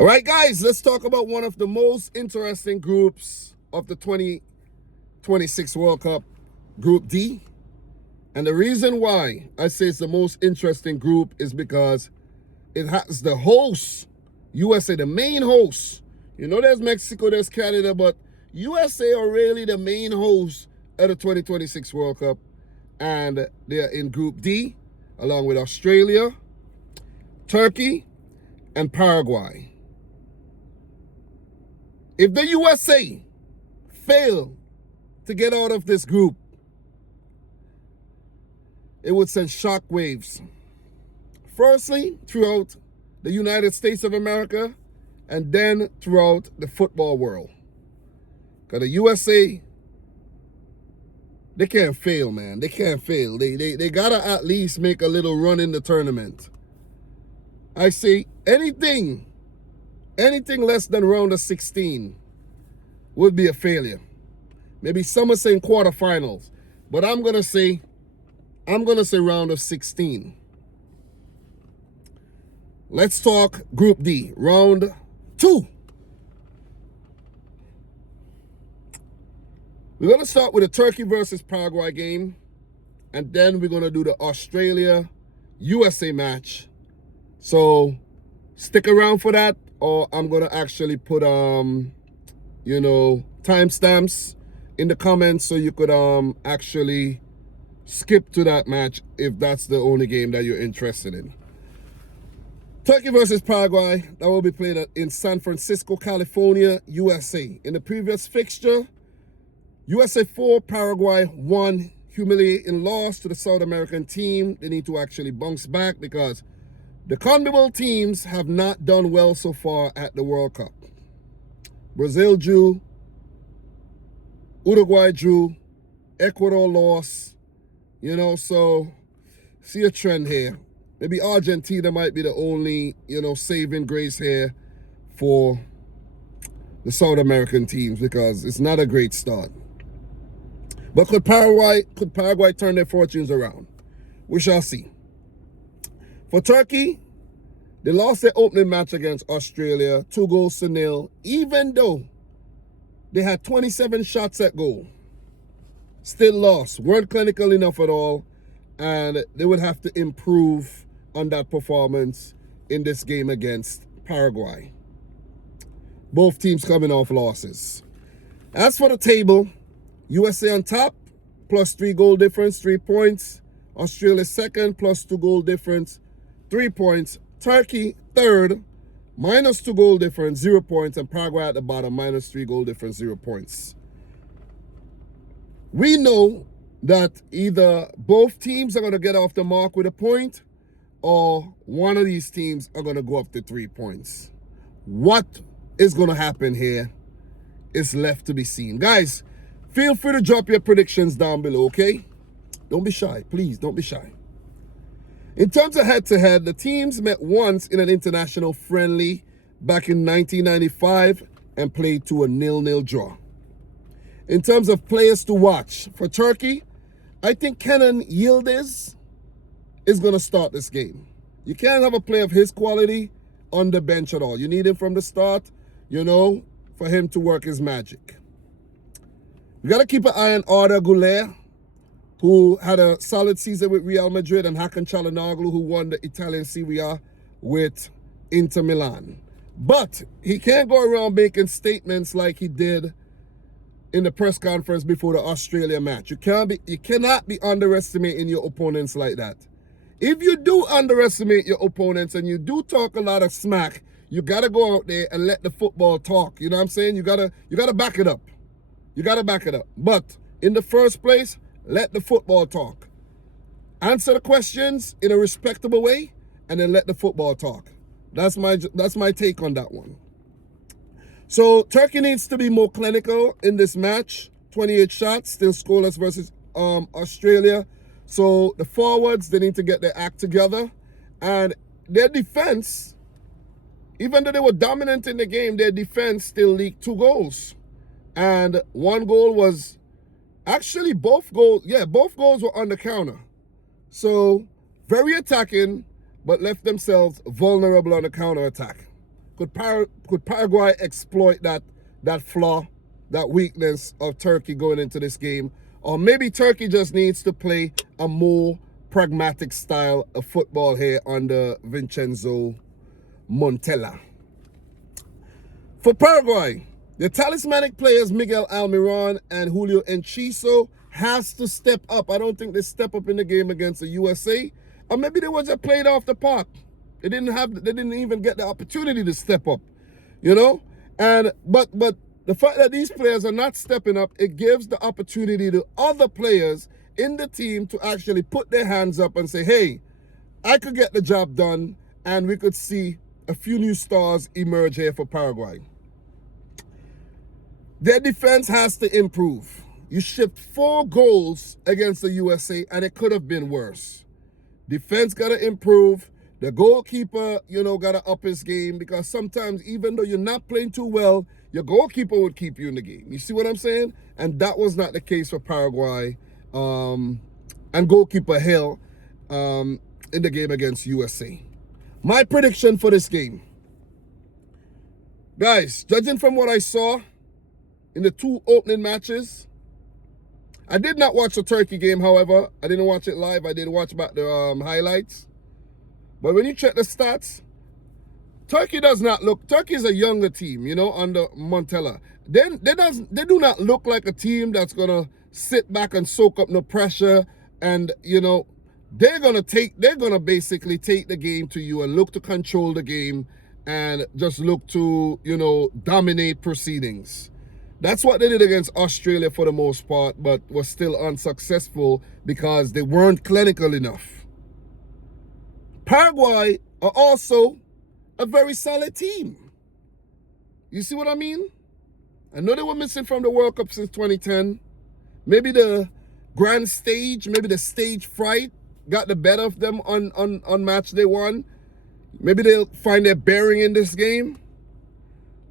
All right, guys, let's talk about one of the most interesting groups of the 2026 World Cup, Group D. And the reason why I say it's the most interesting group is because it has the host, USA, the main host. You know, there's Mexico, there's Canada, but USA are really the main host of the 2026 World Cup. And they're in Group D, along with Australia, Turkey, and Paraguay. If the USA fail to get out of this group, it would send shockwaves. Firstly, throughout the United States of America, and then throughout the football world. Because the USA, they can't fail, man. They can't fail. They gotta at least make a little run in the tournament. I say anything less than round of 16 would be a failure. Maybe some are saying quarterfinals, but I'm gonna say round of 16. Let's talk Group D, round 2. We're gonna start with a Turkey versus Paraguay game, and then we're gonna do the Australia-USA match. So stick around for that, or I'm gonna actually put timestamps in the comments so you could actually skip to that match if that's the only game that you're interested in. Turkey versus Paraguay, that will be played in San Francisco, California, USA. In the previous fixture, USA 4, Paraguay 1, humiliating loss to the South American team. They need to actually bounce back because the CONMEBOL teams have not done well so far at the World Cup. Brazil drew, Uruguay drew, Ecuador lost. So see a trend here. Maybe Argentina might be the only, saving grace here for the South American teams because it's not a great start. But could Paraguay turn their fortunes around? We shall see. For Turkey, they lost their opening match against Australia, 2-0, even though they had 27 shots at goal. Still lost, weren't clinical enough at all, and they would have to improve on that performance in this game against Paraguay. Both teams coming off losses. As for the table, USA on top, plus 3 goal difference, 3 points. Australia second, plus 2 goal difference, 3 points. Turkey third, minus 2 goal difference, 0 points. And Paraguay at the bottom, minus 3 goal difference, 0 points. We know that either both teams are going to get off the mark with a point, or one of these teams are going to go up to 3 points. What is going to happen here is left to be seen. Guys, feel free to drop your predictions down below, okay? Don't be shy. Please, don't be shy. In terms of head-to-head, the teams met once in an international friendly back in 1995 and played to a 0-0 draw. In terms of players to watch, for Turkey, I think Kenan Yildiz is going to start this game. You can't have a player of his quality on the bench at all. You need him from the start, for him to work his magic. You got to keep an eye on Arda Guler, who had a solid season with Real Madrid, and Hakan Çalhanoğlu, who won the Italian Serie A with Inter Milan. But he can't go around making statements like he did in the press conference before the Australia match. You cannot be underestimating your opponents like that. If you do underestimate your opponents and you do talk a lot of smack, you got to go out there and let the football talk. You know what I'm saying? You got to back it up. You got to back it up. But in the first place, let the football talk. Answer the questions in a respectable way, and then let the football talk. That's my take on that one. So Turkey needs to be more clinical in this match. 28 shots, still scoreless versus Australia. So the forwards, they need to get their act together. And their defense, even though they were dominant in the game, their defense still leaked 2 goals. And 1 goal was actually both goals were on the counter. So very attacking, but left themselves vulnerable on the counter attack. Could Paraguay exploit that flaw, that weakness of Turkey going into this game? Or maybe Turkey just needs to play a more pragmatic style of football here under Vincenzo Montella. For Paraguay, the talismanic players Miguel Almiron and Julio Enciso has to step up. I don't think they step up in the game against the USA. Or maybe they were just played off the park. They didn't even get the opportunity to step up, you know? And but the fact that these players are not stepping up, it gives the opportunity to other players in the team to actually put their hands up and say, hey, I could get the job done, and we could see a few new stars emerge here for Paraguay. Their defense has to improve. You shipped 4 goals against the USA, and it could have been worse. Defense got to improve. The goalkeeper, got to up his game, because sometimes, even though you're not playing too well, your goalkeeper would keep you in the game. You see what I'm saying? And that was not the case for Paraguay and goalkeeper Hill in the game against USA. My prediction for this game. Guys, judging from what I saw in the 2 opening matches, I did not watch the Turkey game, however. I didn't watch it live. I did watch about the highlights. But when you check the stats, Turkey is a younger team, under Montella. They do not look like a team that's going to sit back and soak up no pressure. And, they're going to basically take the game to you and look to control the game and just look to, dominate proceedings. That's what they did against Australia for the most part, but was still unsuccessful because they weren't clinical enough. Paraguay are also a very solid team. You see what I mean? I know they were missing from the World Cup since 2010. Maybe the grand stage, maybe the stage fright got the better of them on match day 1. Maybe they'll find their bearing in this game.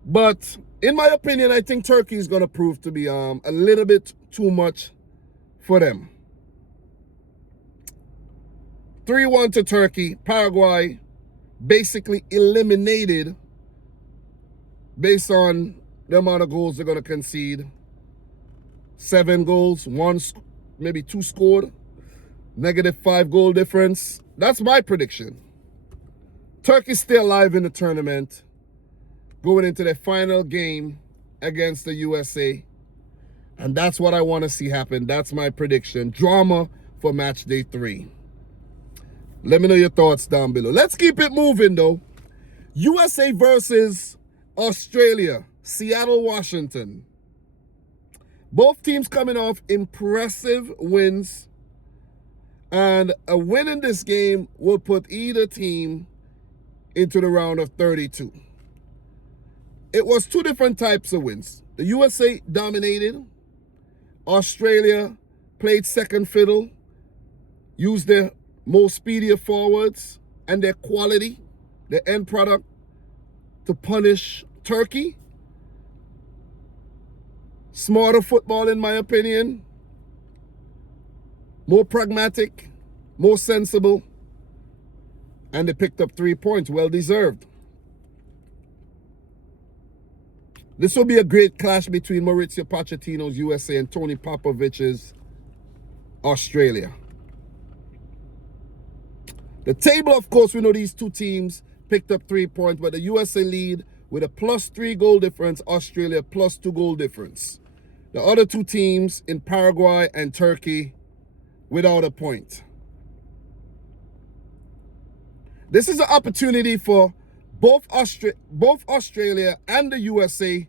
But in my opinion, I think Turkey is going to prove to be a little bit too much for them. 3-1 to Turkey. Paraguay basically eliminated based on the amount of goals they're going to concede. 7 goals, 1, maybe 2 scored. -5 goal difference. That's my prediction. Turkey's still alive in the tournament, going into their final game against the USA. And that's what I want to see happen. That's my prediction. Drama for match day 3. Let me know your thoughts down below. Let's keep it moving, though. USA versus Australia. Seattle, Washington. Both teams coming off impressive wins. And a win in this game will put either team into the round of 32. It was 2 different types of wins. The USA dominated. Australia played second fiddle, used their more speedier forwards and their quality, their end product, to punish Turkey. Smarter football, in my opinion. More pragmatic, more sensible. And they picked up 3 points, well deserved. This will be a great clash between Mauricio Pochettino's USA and Tony Popovich's Australia. The table, of course, we know these 2 teams picked up 3 points, but the USA lead with a +3 goal difference, Australia +2 goal difference. The other 2 teams in Paraguay and Turkey without a point. This is an opportunity for both Australia and the USA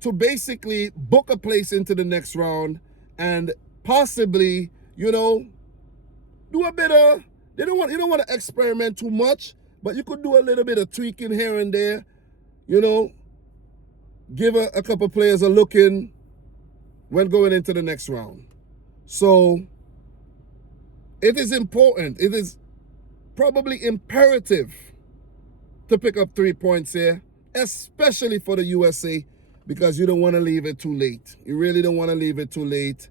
to basically book a place into the next round and possibly, do a bit of, you don't want to experiment too much, but you could do a little bit of tweaking here and there, give a couple players a look in when going into the next round. So it is important. It is probably imperative to pick up 3 points here, especially for the USA, because you don't want to leave it too late. You really don't want to leave it too late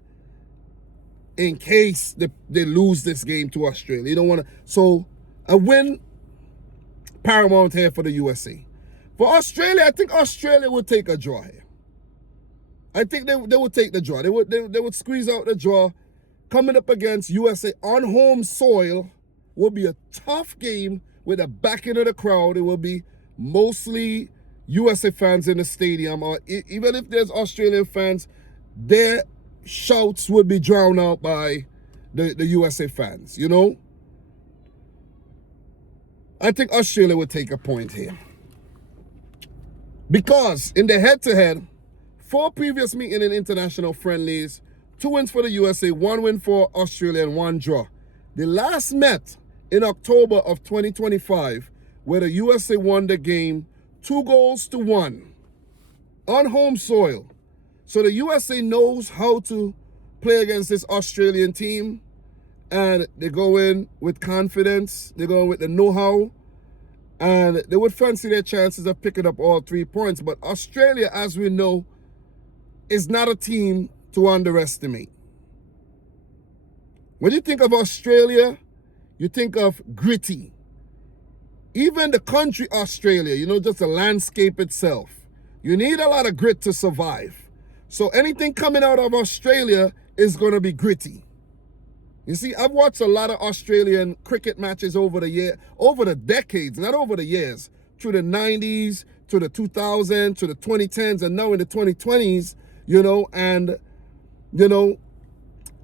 in case they lose this game to Australia. You don't want to. So a win paramount here for the USA. For Australia, I think Australia would take a draw here. I think they would take the draw. They would squeeze out the draw. Coming up against USA on home soil will be a tough game with the backing of the crowd. It will be mostly USA fans in the stadium, or even if there's Australian fans, their shouts would be drowned out by the USA fans, you know? I think Australia would take a point here. Because in the head-to-head, 4 previous meeting in international friendlies, 2 wins for the USA, 1 win for Australia, and 1 draw. The last met in October of 2025, where the USA won the game 2-1 on home soil. So the USA knows how to play against this Australian team, and they go in with confidence, they go in with the know-how, and they would fancy their chances of picking up all 3 points. But Australia, as we know, is not a team to underestimate. When you think of Australia, you think of gritty. Even the country Australia, you know, just the landscape itself. You need a lot of grit to survive. So anything coming out of Australia is going to be gritty. You see, I've watched a lot of Australian cricket matches over the decades, not over the years, through the 90s, to the 2000s, to the 2010s, and now in the 2020s, you know, and, you know,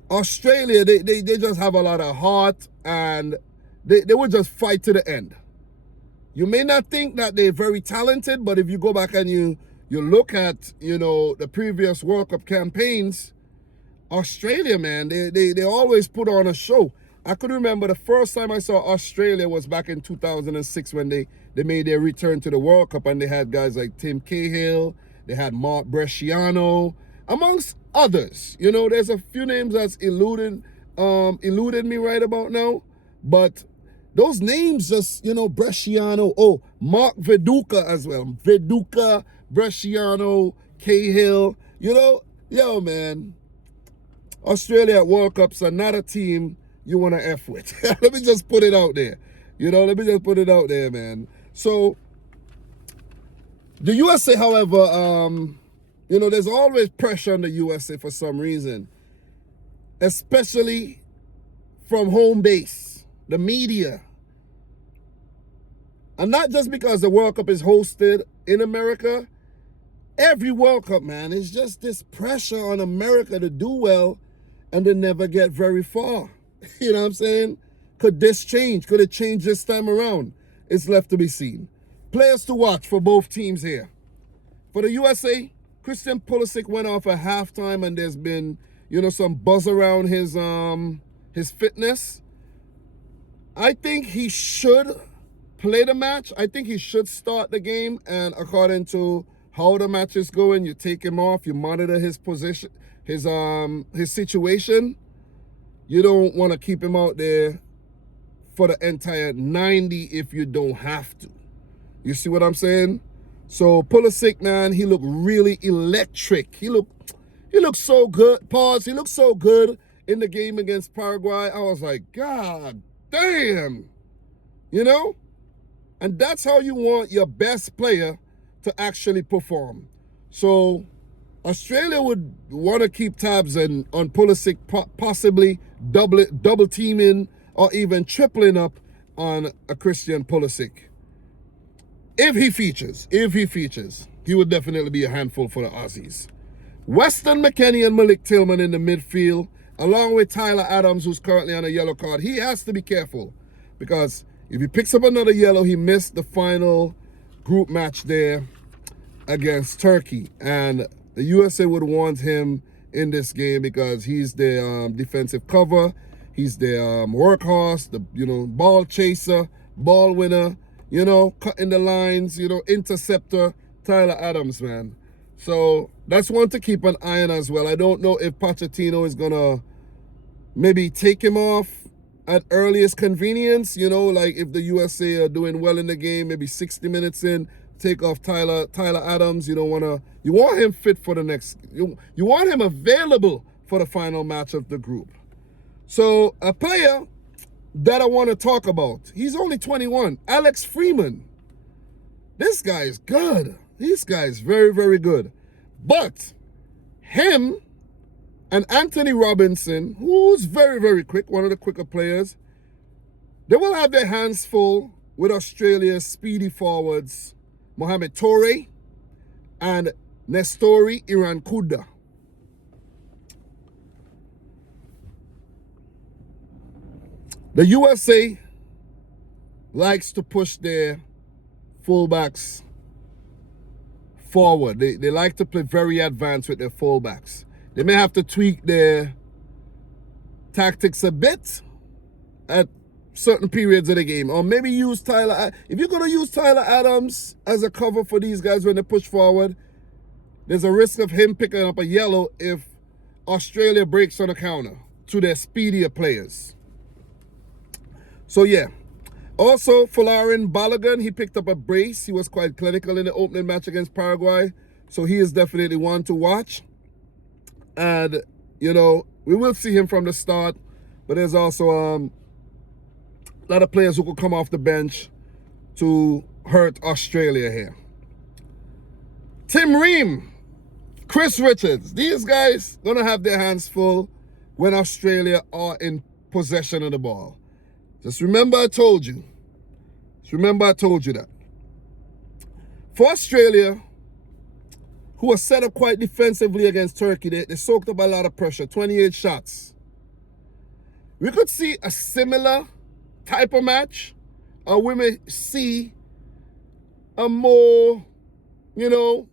Australia, they just have a lot of heart, and they would just fight to the end. You may not think that they're very talented, but if you go back and you look at, you know, the previous World Cup campaigns, Australia, man, they always put on a show. I could remember the first time I saw Australia was back in 2006 when they made their return to the World Cup, and they had guys like Tim Cahill, they had Mark Bresciano, amongst others. You know, there's a few names that's eluded me right about now, but those names just, you know, Bresciano, oh, Mark Viduka as well. Viduka, Bresciano, Cahill, you know, yo, man, Australia at World Cups are not a team you want to F with. Let me just put it out there. You know, let me just put it out there, man. So, the USA, however, you know, there's always pressure on the USA for some reason, especially from home base, the media. And not just because the World Cup is hosted in America. Every World Cup, man, it's just this pressure on America to do well, and they never get very far. You know what I'm saying? Could this change? Could it change this time around? It's left to be seen. Players to watch for both teams here. For the USA, Christian Pulisic went off at halftime, and there's been, you know, some buzz around his fitness. I think he should play the match. I think he should start the game, and according to how the match is going, you take him off, you monitor his position, his situation. You don't want to keep him out there for the entire 90 if you don't have to. You see what I'm saying? So Pulisic, man, he looked really electric. He looked so good. Pause. He looked so good in the game against Paraguay. I was like, God damn. You know? And that's how you want your best player to actually perform. So Australia would want to keep tabs on Pulisic, possibly double teaming or even tripling up on a Christian Pulisic. If he features, he would definitely be a handful for the Aussies. Weston McKennie and Malik Tillman in the midfield, along with Tyler Adams, who's currently on a yellow card. He has to be careful, because if he picks up another yellow, he missed the final group match there against Turkey. And the USA would want him in this game because he's their defensive cover. He's their workhorse, the ball chaser, ball winner, cutting the lines, interceptor, Tyler Adams, man. So that's one to keep an eye on as well. I don't know if Pochettino is going to maybe take him off at earliest convenience, like if the USA are doing well in the game, maybe 60 minutes in, take off Tyler Adams. You want him fit for the next, you want him available for the final match of the group. So a player that I want to talk about, he's only 21, Alex Freeman. This guy is good. This guy is very, very good. But him and Anthony Robinson, who's very, very quick, one of the quicker players, they will have their hands full with Australia's speedy forwards, Mohamed Toure and Nestori Irankuda. The USA likes to push their fullbacks forward. They like to play very advanced with their fullbacks. They may have to tweak their tactics a bit at certain periods of the game, or maybe use Tyler. If you're going to use Tyler Adams as a cover for these guys when they push forward, there's a risk of him picking up a yellow if Australia breaks on the counter to their speedier players. So yeah. Also, Folarin Balogun, he picked up a brace. He was quite clinical in the opening match against Paraguay. So he is definitely one to watch. And, you know, we will see him from the start. But there's also a lot of players who could come off the bench to hurt Australia here. Tim Ream, Chris Richards. These guys going to have their hands full when Australia are in possession of the ball. Just remember I told you. Just remember I told you that. For Australia, who was set up quite defensively against Turkey, they soaked up a lot of pressure, 28 shots. We could see a similar type of match, or we may see a more, you know,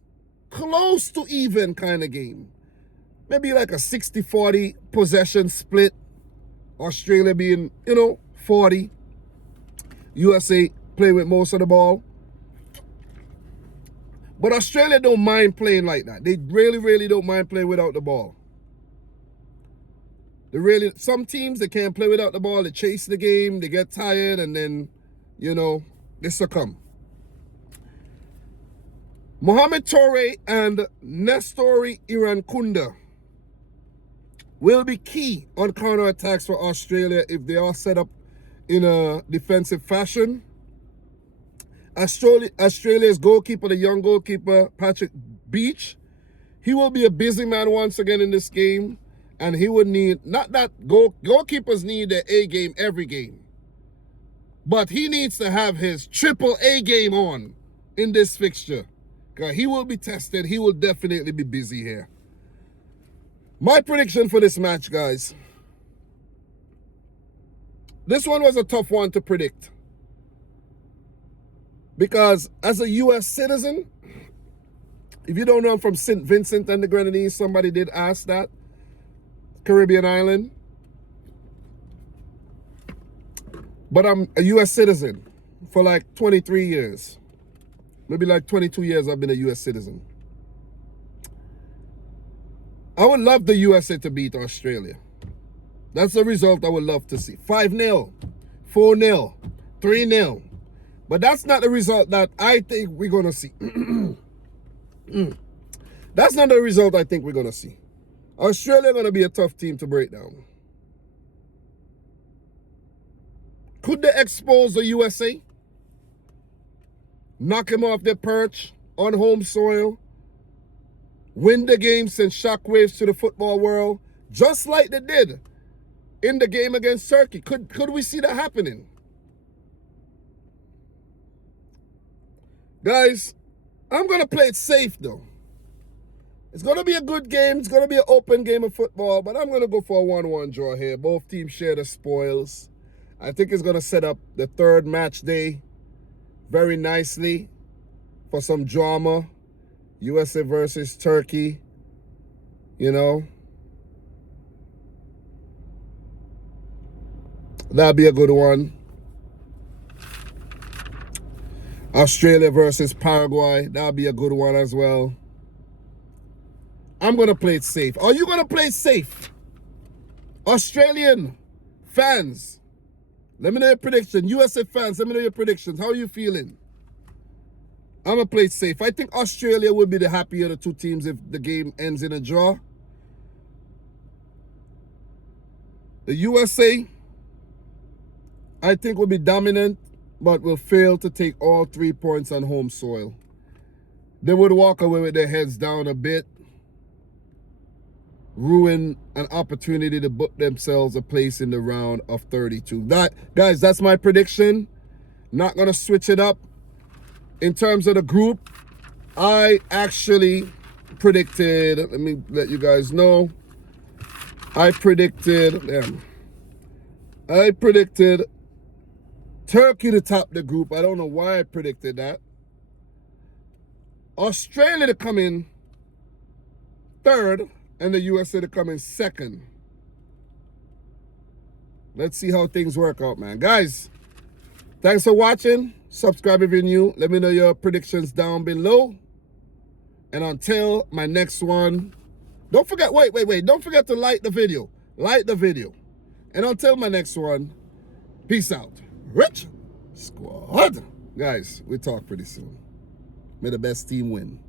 close to even kind of game. Maybe like a 60-40 possession split. Australia being, you know, 40. USA play with most of the ball. But Australia don't mind playing like that. They really, really don't mind playing without the ball. Some teams, they can't play without the ball. They chase the game, they get tired, and then, you know, they succumb. Mohamed Toure and Nestori Irankunda will be key on counterattacks for Australia if they are set up in a defensive fashion. Australia's goalkeeper, the young goalkeeper, Patrick Beach, he will be a busy man once again in this game. And he would need, not that goalkeepers need their A game every game, but he needs to have his triple A game on in this fixture. Because he will be tested. He will definitely be busy here. My prediction for this match, guys. This one was a tough one to predict. Because as a U.S. citizen, if you don't know, I'm from St. Vincent and the Grenadines. Somebody did ask that. Caribbean island. But I'm a U.S. citizen for like 23 years. Maybe like 22 years I've been a U.S. citizen. I would love the USA to beat Australia. That's the result I would love to see. 5-0, 4-0, 3-0. But that's not the result that I think we're going to see. That's not the result I think we're going to see. Australia going to be a tough team to break down. Could they expose the USA? Knock them off their perch on home soil? Win the game, send shockwaves to the football world, just like they did in the game against Turkey? Could we see that happening? Guys, I'm going to play it safe, though. It's going to be a good game. It's going to be an open game of football, but I'm going to go for a 1-1 draw here. Both teams share the spoils. I think it's going to set up the third match day very nicely for some drama. USA versus Turkey, you know. That'll be a good one. Australia versus Paraguay, that'll be a good one as well. I'm going to play it safe. Are you going to play it safe? Australian fans, let me know your prediction. USA fans, let me know your predictions. How are you feeling? I'm going to play it safe. I think Australia will be the happier of the two teams if the game ends in a draw. The USA, I think, will be dominant, but will fail to take all 3 points on home soil. They would walk away with their heads down a bit, ruin an opportunity to book themselves a place in the round of 32. Guys, that's my prediction. Not going to switch it up. In terms of the group, I actually predicted, let me let you guys know, I predicted Turkey to top the group. I don't know why I predicted that. Australia to come in third, and the USA to come in second. Let's see how things work out, man. Guys, thanks for watching. Subscribe if you're new. Let me know your predictions down below. And until my next one, don't forget, wait. Don't forget to like the video. Like the video. And until my next one, peace out. Rich Squad. Guys, we'll talk pretty soon. May the best team win.